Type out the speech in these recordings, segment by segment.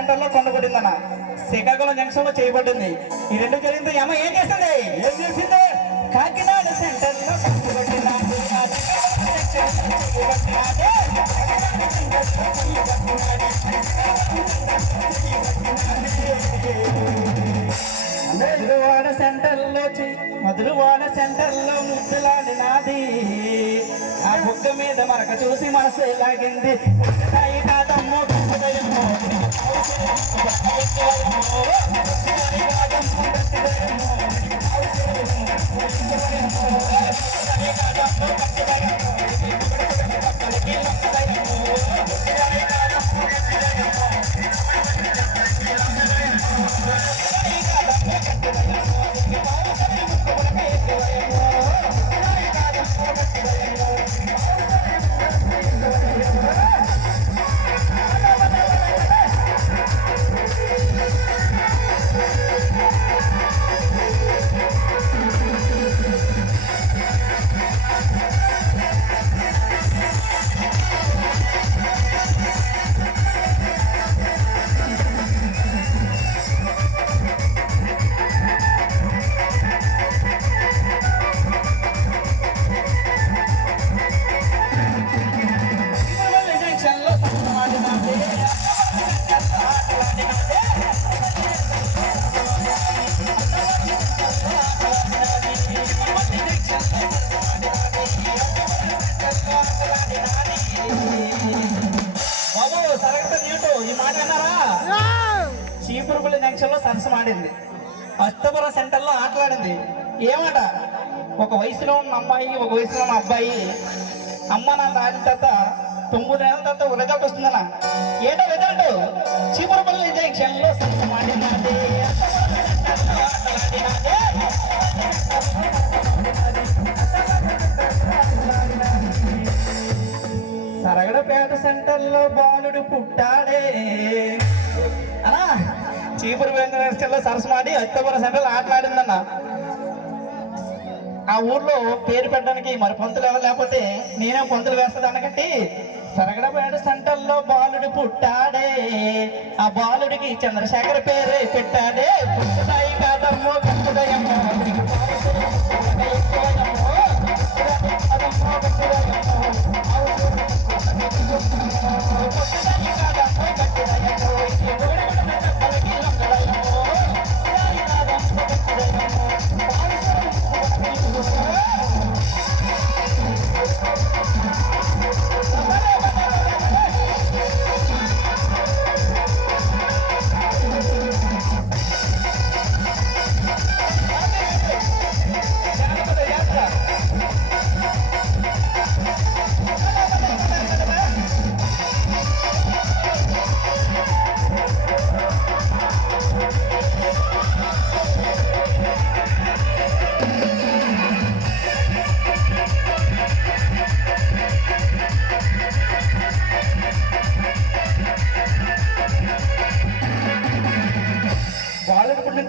Centre లో కొండగొట్టిందన్న. Srikakulam junction లో చేయబడింది. ఈ రెండు జరిగింది. అమ్మ ఏం చేసింది? కాకినాడ సెంటర్ లో కొండగొట్టింది. మధురవాడ సెంటర్లో ముద్దులాడినాది. ఆ బుగ్గ మీద మరక చూసి మనసు లాగింది. కాదమ్మో హృదయమో చీపురుపల్లి జంక్షన్ లో సరసమాడింది. అష్టపురం సెంటర్ లో ఆటలాడింది. ఏమాట ఒక వయసులో ఉన్న అమ్మాయి, ఒక వయసులో ఉన్న అబ్బాయి అమ్మ నాన్న రాని తర్వాత 9 నెలల తర్వాత రిజల్ట్ వస్తుందన్న. ఏంటో రిజల్ట్? చీపురుపల్లి జంక్షన్ లో సరసమాడినది. సరగడపేట సెంటర్ లో బాలుడు పుట్టాడే. అలా చీపురుపల్లి సరసమాడి అష్టపురం సెంటర్ లో ఆటలాడిందన్న. ఆ ఊర్లో పేరు పెట్టడానికి మరి పంతులు ఎవరు లేకపోతే నేనే పంతులు వేస్తాదనకంటే సరగడపేట సెంటర్ లో బాలుడు పుట్టాడే. ఆ బాలుడికి చంద్రశేఖర్ పేరు పెట్టాడే. పుట్టుతాయి కాదమ్మో కట్టుదయమ్మో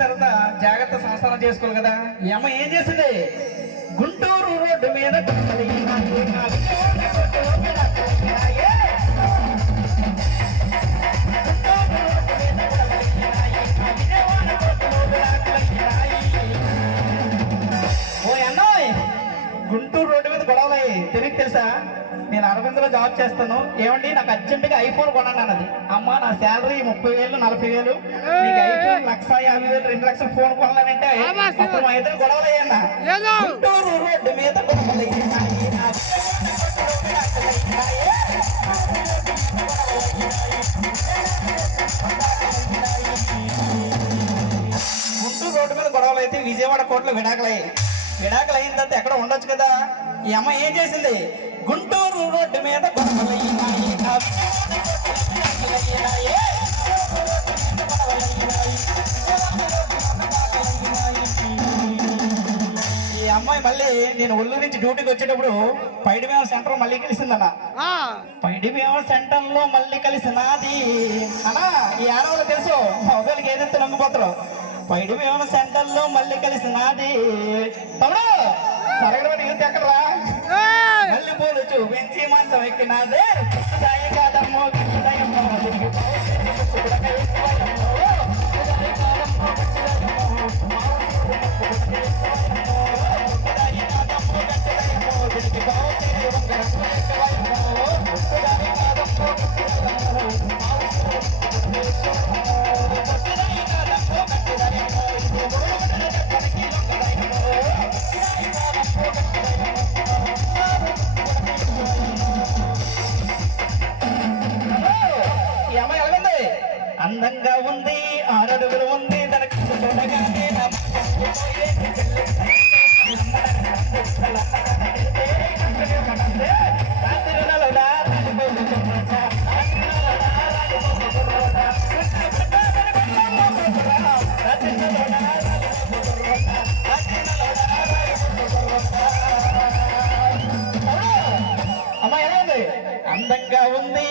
తర్వాత జాగ్రత్త సంస్థానం చేసుకోవాలి కదా. ఈ అమ్మ ఏం చేసింది? గుంటూరు రోడ్డు మీద గుంటూరు రోడ్డు మీద గొడవలయ్యి. తెలియదు తెలుసా? నేను అరవిందలో జాబ్ చేస్తాను. ఏమండి నాకు అర్జెంటుగా ఐఫోన్ కొనండి అన్నది. అమ్మ నా శాలరీ 30,000 40,000, నీకు ఐఫోన్ 1,50,000 2 లక్షల ఫోన్ కొనాలంటే అప్పుడు మా ఇద్దరు గొడవలయ్యన్న. గుంటూరు రోడ్డు మీద గొడవలయ్యి. గుంటూరు రోడ్డు మీద గొడవలు అయితే విజయవాడ కోర్టులో విడాకులయ్యాయి. విడాకులు అయిన తర్వాత ఎక్కడ ఉండొచ్చు కదా. ఈ అమ్మ ఏం చేసింది? గుంటూరు రోడ్డు మీద ఈ అమ్మాయి మళ్ళీ నేను ఒళ్ళు నుంచి డ్యూటీకి వచ్చేటప్పుడు పైడిమేవ సెంటర్ మళ్ళీ కలిసిందన్న. పైడిమేవ సెంటర్ లో మళ్ళీ కలిసినది అన్నా. ఈ ఆడవాళ్ళు తెలుసు మొబైల్కి ఏదైతే లొంగిపోతారో. పైడిమేవ సెంటర్ లో మళ్ళీ కలిసినది. తమ్ముడు సరగడమని యూత్ ఎక్కడరా? మళ్ళీ పూలు చూపించి మంచం ఎక్కినదే. కాదమ్మో 6 అడుగులు ఉంది తనకి చూడగానే నా మనసు పోయేది చెల్లె. రాత్రిలో రాజుకోలు కుర్రోడా, అమ్మా ఎలా ఉంది? అందంగా ఉంది.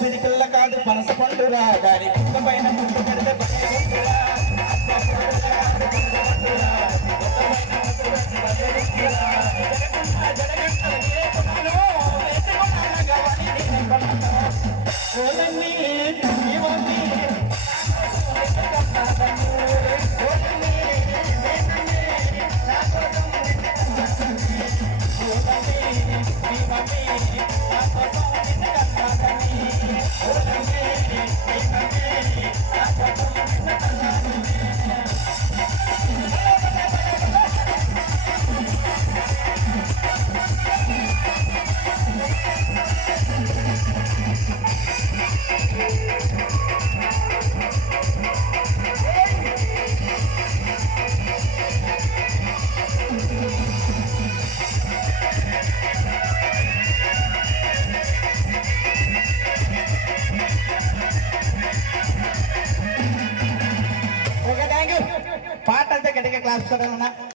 పిడికిల్ల కాదు పనస పండురా దాని కుక్క పైన ముట్టు పెడితే పాట అంతే గట్టిగా క్లాస్ చదవన్నా.